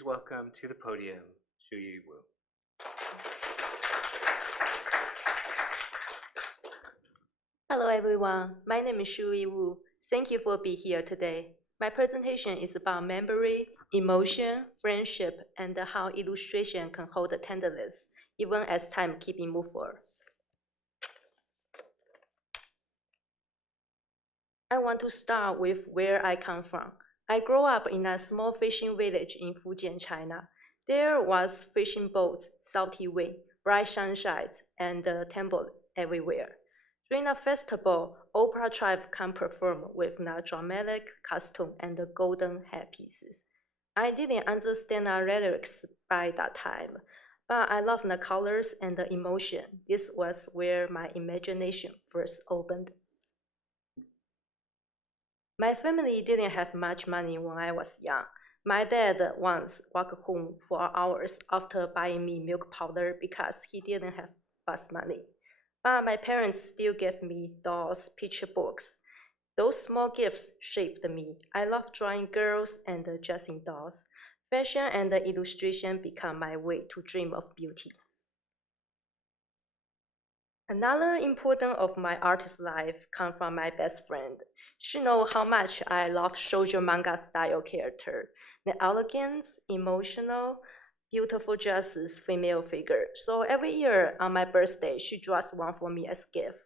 please welcome to the podium ShuYi. Hello everyone, my name is ShuYi Wu. Thank you for being here today. My presentation is about memory, emotion, friendship, and how illustration can hold tenderness, even as time keeps moving forward. I want to start with where I come from. I grew up in a small fishing village in Fujian, China. There was fishing boats, salty wind, bright sunshines, and temple everywhere. During a festival, opera tribe can perform with the dramatic costume and the golden headpieces. I didn't understand the lyrics by that time, but I love the colors and the emotion. This was where my imagination first opened. My family didn't have much money when I was young. My dad once walked home for hours after buying me milk powder because he didn't have bus money. But my parents still gave me dolls, picture books. Those small gifts shaped me. I love drawing girls and dressing dolls. Fashion and illustration become my way to dream of beauty. Another important of my artist life comes from my best friend. She knows how much I love shoujo manga style character. The elegant, emotional, beautiful dresses female figure. So every year on my birthday, she draws one for me as gift.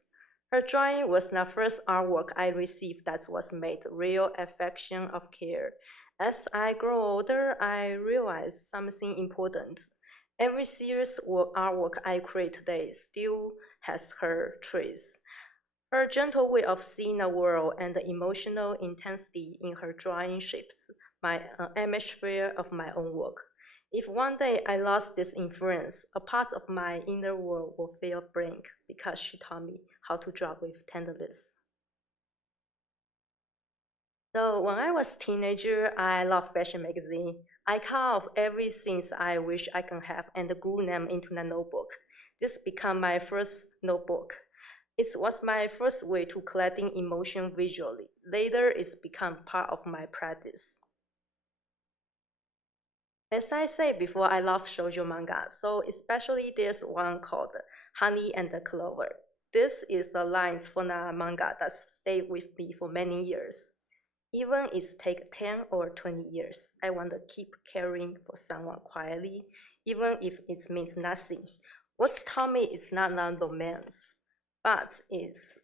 Her drawing was the first artwork I received that was made real affection of care. As I grow older, I realized something important. Every serious artwork I create today still has her trace. Her gentle way of seeing the world and the emotional intensity in her drawing shapes my atmosphere of my own work. If one day I lost this influence, a part of my inner world will feel blank because she taught me how to draw with tenderness. So when I was a teenager, I loved fashion magazine. I cut off everything I wish I could have and grew them into a notebook. This became my first notebook. It was my first way to collecting emotion visually. Later, it's become part of my practice. As I said before, I love shoujo manga, so especially there's one called Honey and the Clover. This is the lines from the manga that stayed with me for many years. Even if it takes 10 or 20 years, I want to keep caring for someone quietly, even if it means nothing. What's taught me is not a romance, but it's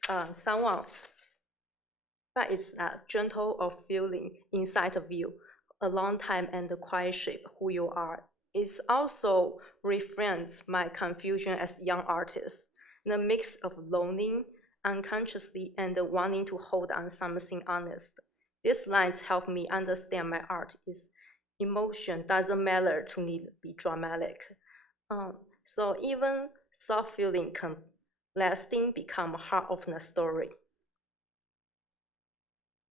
a gentle of feeling inside of you, a long time and the quiet shape who you are. It also reflects my confusion as young artist, the mix of longing, unconsciously, and wanting to hold on something honest. These lines help me understand my art is emotion doesn't matter to need to be dramatic. So even soft feeling can lasting become heart of the story.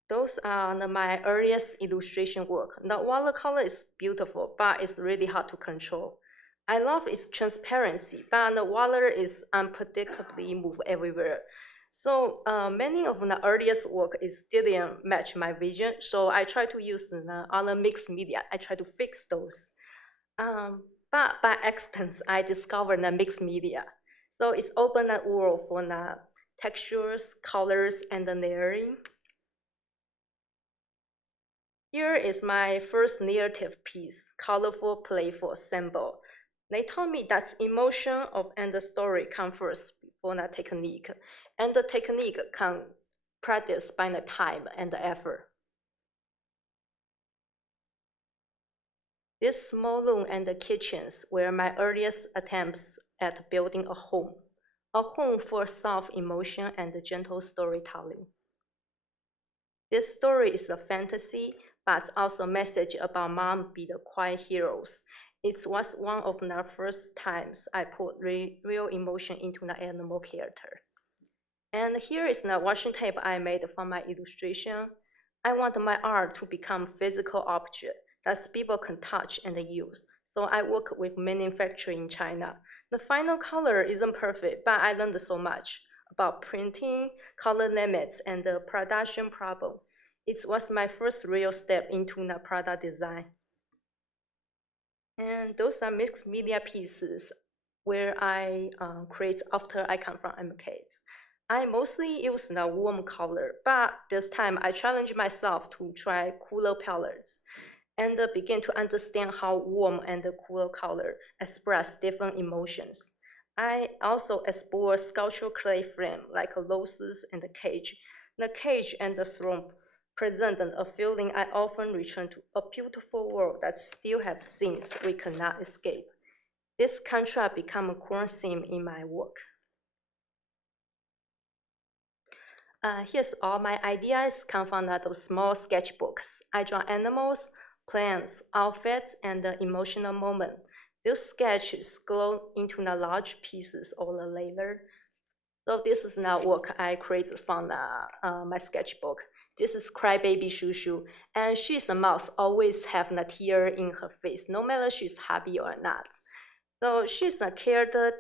Those are my earliest illustration work. The watercolor is beautiful, but it's really hard to control. I love its transparency, but the water is unpredictably move everywhere. So many of the earliest work is didn't match my vision, so I try to use the other mixed media. I try to fix those. But by accident, I discovered the mixed media. So it's opened a world for the textures, colors, and the layering. Here is my first narrative piece, colorful, playful, symbol. They told me that emotion and the story come first before the technique, and the technique can practice by the time and the effort. This small room and the kitchens were my earliest attempts at building a home for soft emotion and gentle storytelling. This story is a fantasy, but also a message about mom be the quiet heroes. It was one of the first times I put real emotion into the animal character. And here is the washi tape I made from my illustration. I want my art to become physical object that people can touch and use. So I work with manufacturing in China. The final color isn't perfect, but I learned so much about printing, color limits, and the production problem. It was my first real step into the product design. And those are mixed media pieces where I create after I come from MCAD. I mostly use the warm color, but this time I challenge myself to try cooler palettes and begin to understand how warm and cooler color express different emotions. I also explore sculptural clay frame like roses and the cage. The cage and the throne present a feeling I often return to, a beautiful world that still has scenes we cannot escape. This contrast becomes a core theme in my work. Here's all my ideas come from those small sketchbooks. I draw animals, plants, outfits, and the emotional moment. Those sketches glow into the large pieces or the layer. So this is now work I created from my sketchbook. This is crybaby ShuYi, and she's a mouse, always have a tear in her face, no matter she's happy or not. So she's a character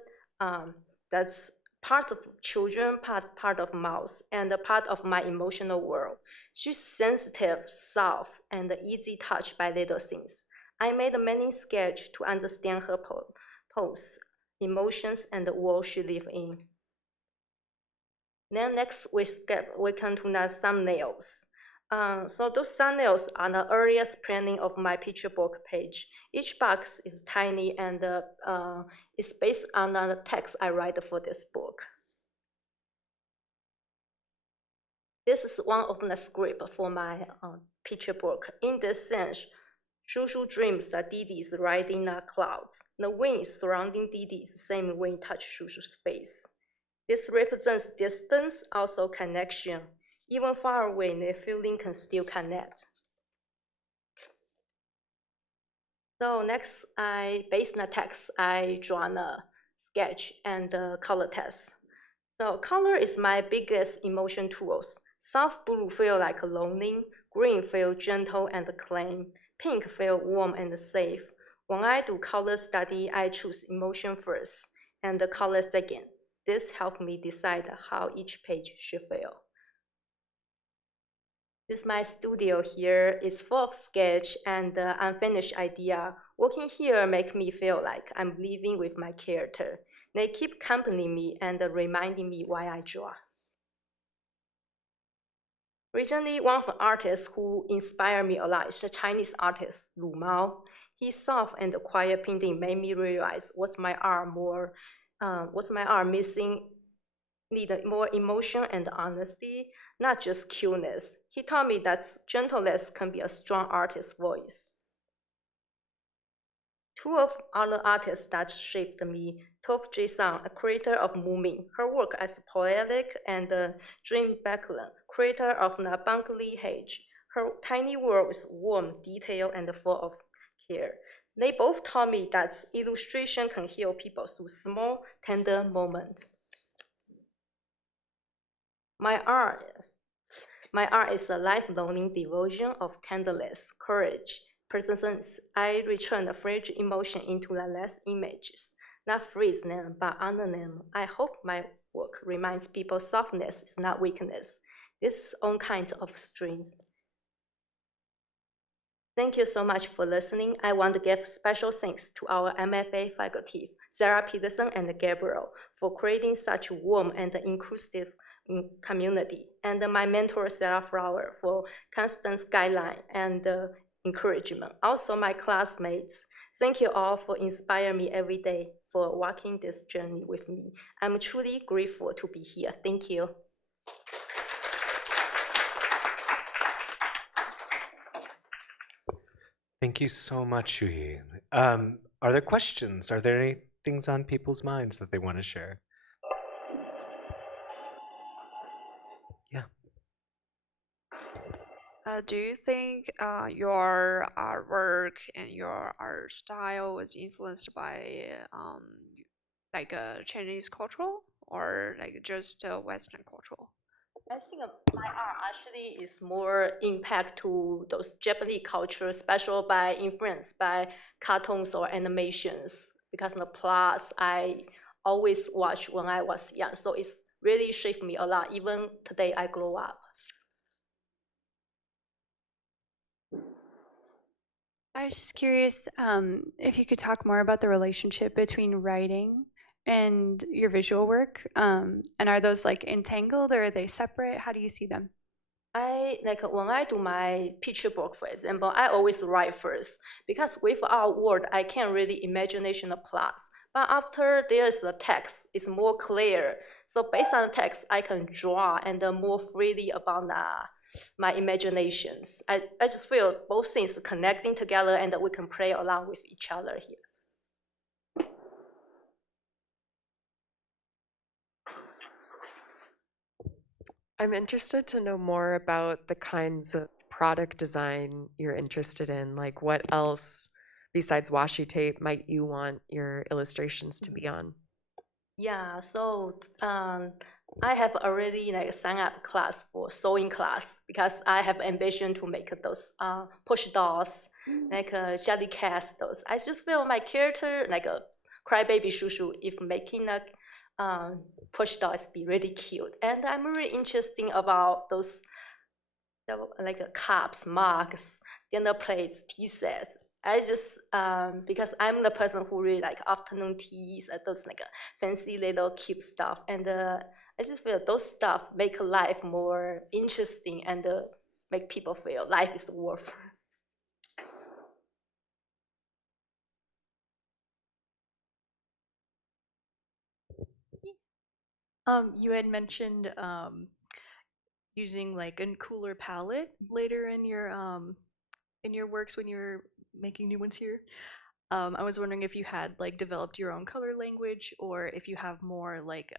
that's part of children, part of mouse, and a part of my emotional world. She's sensitive, soft, and easy touched by little things. I made many sketches to understand her pose, emotions, and the world she lives in. Then next we come to the thumbnails. So those thumbnails are the earliest planning of my picture book page. Each box is tiny and is based on the text I write for this book. This is one of the script for my picture book. In this sense, ShuYi dreams that Didi is riding the clouds. The wind is surrounding Didi, the same wind touch ShuYi's face. This represents distance, also connection. Even far away, the feeling can still connect. So next, based on the text, I draw a sketch and color test. So color is my biggest emotion tools. Soft blue feel like lonely, green feel gentle and clean, pink feel warm and safe. When I do color study, I choose emotion first and the color second. This helps me decide how each page should feel. This is my studio here. It's full of sketch and unfinished idea. Working here makes me feel like I'm living with my character. They keep accompanying me and reminding me why I draw. Recently, one of the artists who inspired me a lot is a Chinese artist, Lu Mao. His soft and quiet painting made me realize what's my art missing needed more emotion and honesty, not just cuteness. He taught me that gentleness can be a strong artist's voice. Two of other artists that shaped me, Toph Jae-sung, a creator of Moomin, her work as poetic and dream background, creator of the Bengali Hedge. Her tiny world is warm, detailed, and full of care. They both taught me that illustration can heal people through small, tender moments. My art is a lifelong devotion of tenderness, courage, persistence. I return the fragile emotion into the last images, not freeze them, but honor them. I hope my work reminds people softness is not weakness. This is all kinds of strength. Thank you so much for listening. I want to give special thanks to our MFA faculty, Sarah Peterson and Gabriel, for creating such warm and inclusive community, and my mentor, Sarah Flower, for constant guideline and encouragement. Also, my classmates, thank you all for inspiring me every day, for walking this journey with me. I'm truly grateful to be here. Thank you. Thank you so much, ShuYi. Are there questions? Are there any things on people's minds that they want to share? Yeah. Do you think your artwork and your art style was influenced by like a Chinese cultural or like just Western cultural? I think my art actually is more impact to those Japanese culture, especially by influenced by cartoons or animations, because the plots I always watch when I was young. So it's really shaped me a lot. Even today I grow up. I was just curious if you could talk more about the relationship between writing and your visual work. And are those like entangled or are they separate? How do you see them? I like when I do my picture book, for example, I always write first because without word, I can't really imagination the plots. But after there's the text, it's more clear. So based on the text, I can draw and more freely about my imaginations. I just feel both things connecting together and we can play along with each other here. I'm interested to know more about the kinds of product design you're interested in. Like, what else besides washi tape might you want your illustrations to be on? Yeah, so I have already like signed up class for sewing class because I have ambition to make those push dolls, like jelly cats. Those I just feel my character like a crybaby shushu if making a push dolls be really cute, and I'm really interested about those like cups, mugs, dinner plates, tea sets. I just because I'm the person who really like afternoon teas, those like fancy little cute stuff, and I just feel those stuff make life more interesting and make people feel life is worth. You had mentioned using like a cooler palette later in your works when you're making new ones here. I was wondering if you had like developed your own color language or if you have more like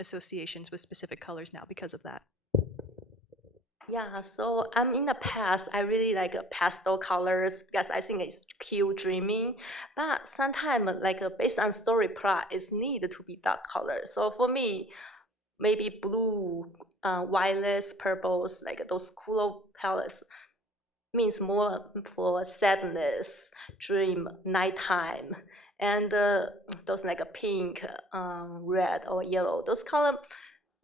associations with specific colors now because of that. Yeah, so in the past, I really like pastel colors because I think it's cute, dreamy. But sometimes, like based on story plot, it's need to be dark color. So for me, maybe blue, violets, purples, like those cooler palettes means more for sadness, dream, nighttime, and those like a pink, red or yellow. Those color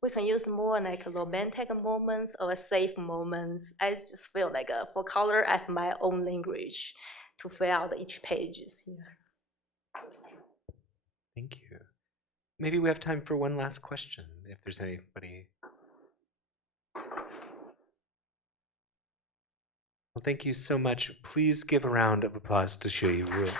we can use more like romantic moments or safe moments. I just feel like for color, I have my own language to fill out each pages. Yeah. Thank you. Maybe we have time for one last question, if there's anybody. Well, thank you so much. Please give a round of applause to ShuYi.